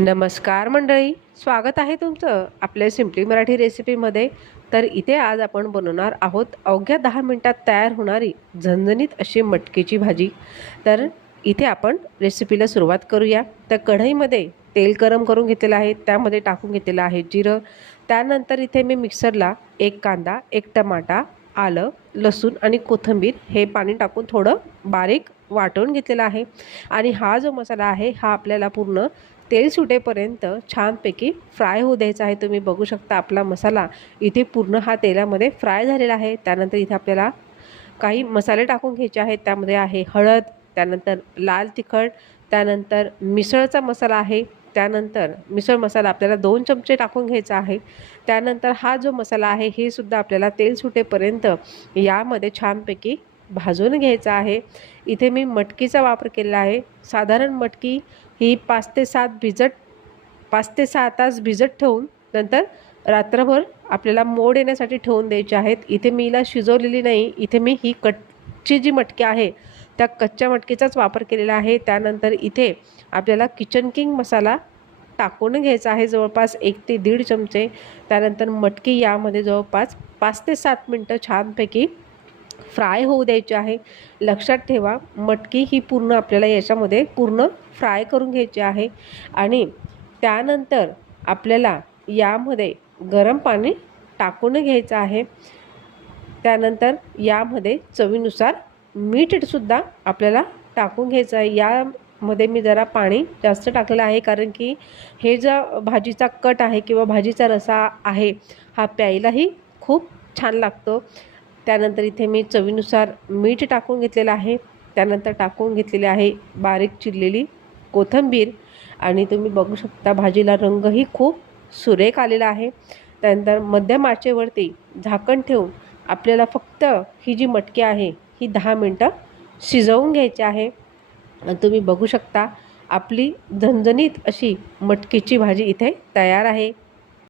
नमस्कार मंडळी, स्वागत आहे तुमचं आपल्या सिम्पली मराठी रेसिपीमध्ये। तर इथे आज आपण बनवणार आहोत अवघ्या 10 मिनिटात तयार होणारी झणझणीत अशी मटकीची भाजी। तर इथे आपण रेसिपीला सुरुवात करूया। तर कढईमध्ये तेल गरम करून घेतलेलं आहे, त्यामध्ये टाकून घेतलेलं आहे जिरं। त्यानंतर इथे मी मिक्सरला एक कांदा, एक टमाटा, आलं, लसूण आणि कोथिंबीर हे पाणी टाकून थोडं बारीक वाटून घेतलेलं आहे। आणि हा जो मसाला आहे हा आपल्याला पूर्ण तेल सुटेपर्यंत छानपैकी फ्राय होऊ द्यायचा आहे। तुम्ही बघू शकता आपला मसाला इथे पूर्ण हा तेलामध्ये फ्राय झालेला आहे। त्यानंतर इथे आपल्याला काही मसाले टाकून घ्यायचे आहेत। त्यामध्ये आहे हळद, त्यानंतर लाल तिखट, त्यानंतर मिसळचा मसाला आहे, त्यानंतर मिसळ मसाला आपल्याला 2 चमचे टाकून घ्यायचा आहे। त्यानंतर हा जो मसाला आहे हे सुद्धा आपल्याला तेल सुटेपर्यंत यामध्ये छानपैकी भाजून घ्यायचा आहे। इथे मी मटकीचा वापर केलेला आहे। साधारण मटकी ही 5 ते 6 तास भिजत ठेवून नंतर रात्रभर आपल्याला मोड येण्यासाठी ठेवून द्यायचे आहेत। इथे मी हिला शिजवलेली नाही, इथे मी ही कच्ची जी मटकी आहे त्या कच्च्या मटकीचाच वापर केलेला आहे। त्यानंतर इथे आपल्याला किचन किंग मसाला टाकून घ्यायचा आहे, जवळपास 1 ते 1.5 चमचे। त्यानंतर मटकी यामध्ये जवळपास 5 ते 7 मिनटं छानपैकी फ्राय होऊ द्यायची आहे। लक्षात ठेवा, मटकी ही पूर्ण आपल्याला याच्यामध्ये पूर्ण फ्राय करून घ्यायची आहे। आणि त्यानंतर आपल्याला यामध्ये गरम पाणी टाकून घ्यायचं आहे। त्यानंतर यामध्ये चवीनुसार मीठसुद्धा आपल्याला टाकून घ्यायचं आहे। यामध्ये मी जरा पाणी जास्त टाकलेलं आहे, कारण की हे जो भाजीचा कट आहे किंवा भाजीचा रसा आहे हा प्यायलाही खूप छान लागतो। त्यानंतर इथे मी चवीनुसार मीठ टाकून घेतलेलं आहे। त्यानंतर टाकून घेतलेले आहे बारीक चिरलेली कोथिंबीर। आणि तुम्ही बघू शकता भाजीला रंगही खूप सुरेख आलेला आहे। त्यानंतर मध्यम आचेवरती झाकण ठेवून आपल्याला फक्त ही जी मटकी आहे ही 10 मिनटं शिजवून घ्यायची आहे। तुम्ही बघू शकता आपली झणझणीत अशी मटकीची भाजी इथे तयार आहे।